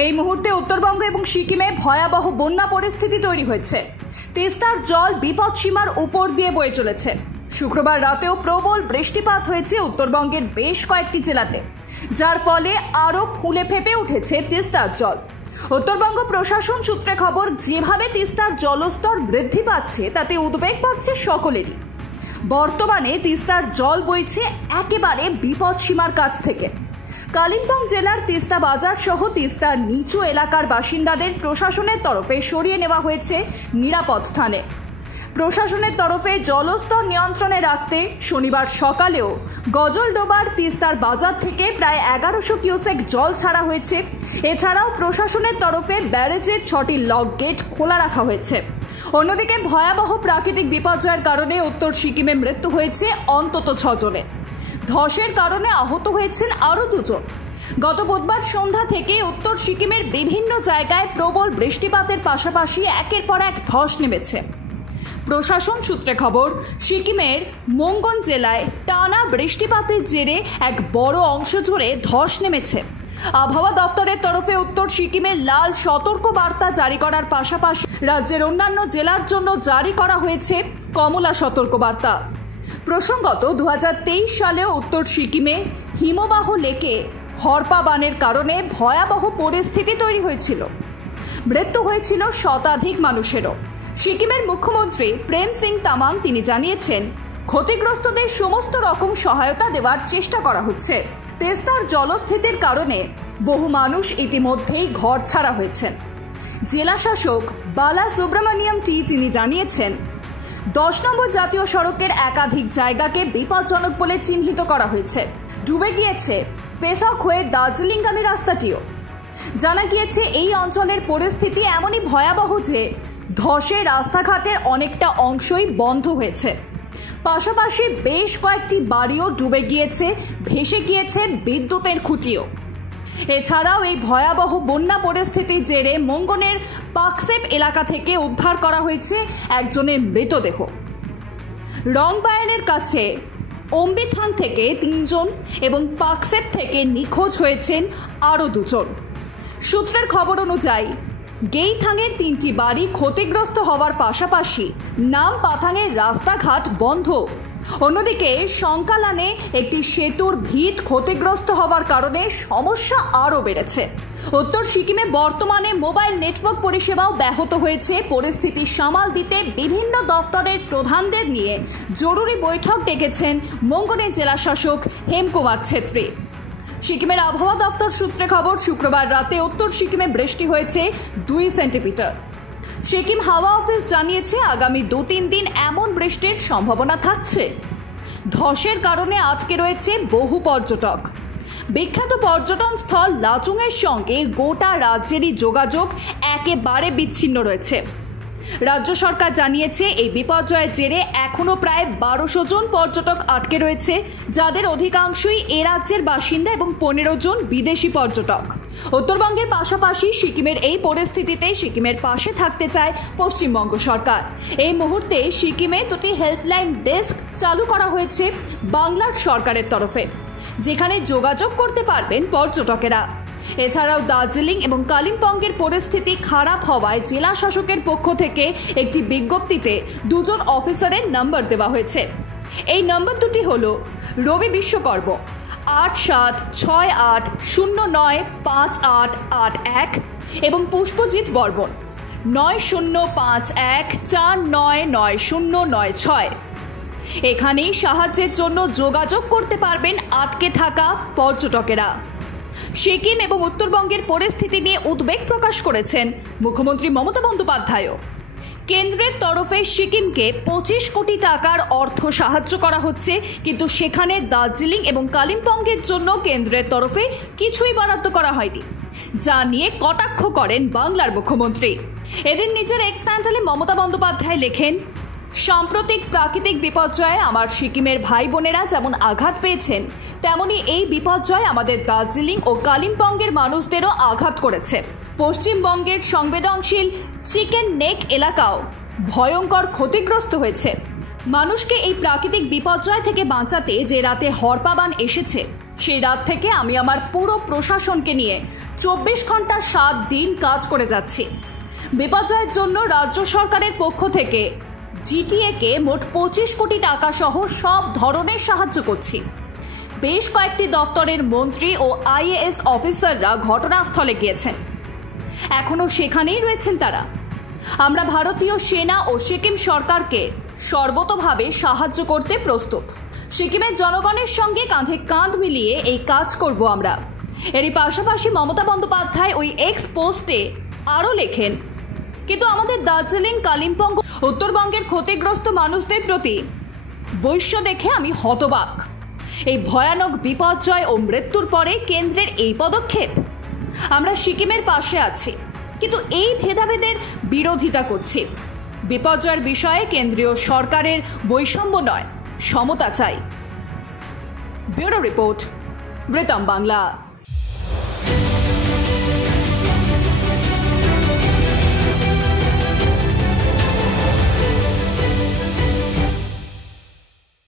এই মুহূর্তে উত্তরবঙ্গ এবং সিকিমে ভয়াবহ বন্যা পরিস্থিতি তৈরি হয়েছে। তিস্তার জল বিপদসীমার উপর দিয়ে বয়ে চলেছে। শুক্রবার রাতেও প্রবল বৃষ্টিপাত হয়েছে উত্তরবঙ্গের বেশ কয়েকটি জেলাতে, যার ফলে আরও ফুলে ফেপে উঠেছে তিস্তার জল। উত্তরবঙ্গ প্রশাসন সূত্রে খবর, যেভাবে তিস্তার জলস্তর বৃদ্ধি পাচ্ছে তাতে উদ্বেগ বাড়ছে সকলেরই। বর্তমানে তিস্তার জল বইছে একেবারে বিপদসীমার কাছ থেকে। কালিম্পং জেলার তিস্তা বাজার সহ তিস্তার নিচু এলাকার বাসিন্দাদের প্রশাসনের তরফে সরিয়ে নেওয়া হয়েছে নিরাপদ স্থানে। প্রশাসনের তরফে জলস্তর নিয়ন্ত্রণে রাখতে শনিবার সকালেও গজলডোবার তিস্তার বাজার থেকে প্রায় 1100 কিউসেক জল ছাড়া হয়েছে। এছাড়াও প্রশাসনের তরফে ব্যারেজের 6টি লক গেট খোলা রাখা হয়েছে। অন্যদিকে ভয়াবহ প্রাকৃতিক বিপর্যয়ের কারণে উত্তর সিকিমে মৃত্যু হয়েছে অন্তত 6 জনের। ধসের কারণে আহত হয়েছেন আরও 2 জন। গত বুধবার সন্ধ্যা থেকে উত্তর সিকিমের বিভিন্ন জায়গায় প্রবল বৃষ্টিপাতের পাশাপাশি একের পর এক ধস নেমেছে। প্রশাসন সূত্রে খবর, সিকিমের মোঙ্গন জেলায় টানা বৃষ্টিপাতের জেরে এক বড় অংশ জুড়ে ধস নেমেছে। আবহাওয়া দপ্তরের তরফে উত্তর সিকিমে লাল সতর্ক বার্তা জারি করার পাশাপাশি রাজ্যের অন্যান্য জেলার জন্য জারি করা হয়েছে কমলা সতর্ক বার্তা। প্রসঙ্গত 2023 সালেও উত্তর সিকিমে হিমবাহ লেকে হরপা বানের কারণে ভয়াবহ পরিস্থিতি তৈরি হয়েছিল। মৃত্যু হয়েছিল শতাধিক মানুষেরও। সিকিমের মুখ্যমন্ত্রী প্রেম সিং তামাং তিনি জানিয়েছেন, ক্ষতিগ্রস্তদের সমস্ত রকম সহায়তা দেওয়ার চেষ্টা করা হচ্ছে। তিস্তার জলস্ফীতির কারণে বহু মানুষ ইতিমধ্যেই ঘর ছাড়া হয়েছেন। জেলা শাসক বালা সুব্রমণিয়াম তিনি জানিয়েছেন, 10 নম্বর জাতীয় সড়কের একাধিক জায়গাকে বিপজ্জনক বলে চিহ্নিত করা হয়েছে। ডুবে গিয়েছে পেশক হয়ে দার্জিলিংগামী রাস্তাটিও। জানা গিয়েছে এই অঞ্চলের পরিস্থিতি এমনই ভয়াবহ যে ধসে রাস্তাঘাটের অনেকটা অংশই বন্ধ হয়েছে। পাশাপাশি বেশ কয়েকটি বাড়িও ডুবে গিয়েছে, ভেসে গিয়েছে বিদ্যুতের খুঁটিও। এছাড়াও এই ভয়াবহ বন্যা পরিস্থিতির জেরে মোঙ্গনের পাকসেপ এলাকা থেকে উদ্ধার করা হয়েছে একজনের মৃতদেহ। রংবায়নের কাছে অম্বিথান থেকে 3 জন এবং পাকসেপ থেকে নিখোঁজ হয়েছেন আরও 2 জন। সূত্রের খবর অনুযায়ী গেইথাংয়ের 3টি বাড়ি ক্ষতিগ্রস্ত হওয়ার পাশাপাশি নাম পাথাংয়ের রাস্তাঘাট বন্ধ। অন্যদিকে সংকালানে একটি সেতুর ভিত ক্ষতিগ্রস্ত হওয়ার কারণে সমস্যা আরও বেড়েছে। উত্তর সিকিমে বর্তমানে মোবাইল নেটওয়ার্ক পরিষেবাও ব্যাহত হয়েছে। পরিস্থিতি সামাল দিতে বিভিন্ন দপ্তরের প্রধানদের নিয়ে জরুরি বৈঠক ডেকেছেন মোঙ্গনের জেলা শাসক হেমকুমার ছেত্রী। সিকিমের আবহাওয়া দপ্তর সূত্রে খবর, শুক্রবার রাতে উত্তর সিকিমে বৃষ্টি হয়েছে 2 সেন্টিমিটার। সিকিম হাওয়া অফিস জানিয়েছে, আগামী 2-3 দিন এমন বৃষ্টির সম্ভাবনা থাকছে। ধসের কারণে আটকে রয়েছে বহু পর্যটক। বিখ্যাত পর্যটন স্থল লাচুংয়ের সঙ্গে গোটা রাজ্যেরই যোগাযোগ একেবারে বিচ্ছিন্ন রয়েছে। রাজ্য সরকার জানিয়েছে, এই বিপর্যয়ের জেরে এখনও প্রায় 1200 জন পর্যটক আটকে রয়েছে, যাদের অধিকাংশই এ রাজ্যের বাসিন্দা এবং 15 জন বিদেশি পর্যটক। উত্তরবঙ্গের পাশাপাশি সিকিমের এই পরিস্থিতিতে সিকিমের পাশে থাকতে চায় পশ্চিমবঙ্গ সরকার। এই মুহূর্তে সিকিমে 2টি হেল্পলাইন ডেস্ক চালু করা হয়েছে বাংলার সরকারের তরফে, যেখানে যোগাযোগ করতে পারবেন পর্যটকেরা। এছাড়াও দার্জিলিং এবং কালিম্পংয়ের পরিস্থিতি খারাপ হওয়ায় জেলা শাসকের পক্ষ থেকে একটি বিজ্ঞপ্তিতে 2 জন অফিসারের নম্বর দেওয়া হয়েছে। এই নম্বর দুটি হল রবি বিশ্বকর্ম 8768095881 এবং পুষ্পজিৎ বর্মন 9051499096। এখানেই সাহায্যের জন্য যোগাযোগ করতে পারবেন আটকে থাকা পর্যটকেরা। সিকিম এবং উত্তরবঙ্গের পরিস্থিতি নিয়ে উদ্বেগ প্রকাশ করেছেন মুখ্যমন্ত্রী মমতা বন্দ্যোপাধ্যায়ও। কেন্দ্রের তরফে সিকিমকে 25 কোটি টাকার অর্থ সাহায্য করা হচ্ছে, কিন্তু সেখানে দার্জিলিং এবং কালিম্পংয়ের জন্য কেন্দ্রের তরফে কিছুই বরাদ্দ করা হয়নি, যা নিয়ে কটাক্ষ করেন বাংলার মুখ্যমন্ত্রী। এদিন নিজের এক্স হ্যান্ডেলে মমতা বন্দ্যোপাধ্যায় লেখেন, সাম্প্রতিক প্রাকৃতিক বিপর্যয়ে আমার সিকিমের ভাই বোনেরা যেমন আঘাত পেয়েছেন, তেমনি এই বিপর্যয় আমাদের দার্জিলিং ও কালিম্পংয়ের মানুষদেরও আঘাত করেছে। পশ্চিমবঙ্গের সংবেদনশীল চিকেন নেক এলাকাও ভয়ঙ্কর ক্ষতিগ্রস্ত হয়েছে। মানুষকে এই প্রাকৃতিক বিপর্যয় থেকে বাঁচাতে যে রাতে হরপাবান এসেছে, সেই রাত থেকে আমি আমার পুরো প্রশাসনকে নিয়ে 24 ঘন্টা 7 দিন কাজ করে যাচ্ছি। বিপর্যয়ের জন্য রাজ্য সরকারের পক্ষ থেকে জিটিএকে মোট 25 কোটি টাকা সহ সব ধরনের সাহায্য করছি। বেশ কয়েকটি দপ্তরের মন্ত্রী ও আইএএস অফিসাররা ঘটনাস্থলে গিয়েছেন, এখনো সেখানেই রয়েছেন তারা। আমরা ভারতীয় সেনা ও সিকিম সরকারকে সর্বতোভাবে সাহায্য করতে প্রস্তুত। সিকিমের জনগণের সঙ্গে কাঁধে কাঁধ মিলিয়ে এই কাজ করব আমরা। এরই পাশাপাশি মমতা বন্দ্যোপাধ্যায় ওই এক্স পোস্টে আরও লেখেন, কিন্তু আমাদের দার্জিলিং, কালিম্পং, উত্তরবঙ্গের ক্ষতিগ্রস্ত মানুষদের প্রতি বৈশ্য দেখে আমি হতবাক। এই ভয়ানক বিপর্যয় ও মৃত্যুর পরে কেন্দ্রের এই পদক্ষেপ। আমরা সিকিমের পাশে আছি, কিন্তু এই ভেদাভেদের বিরোধিতা করছি। বিপর্যয়ের বিষয়ে কেন্দ্রীয় সরকারের বৈষম্য নয়, সমতা চাই। Bureau report, Ritam Bangla.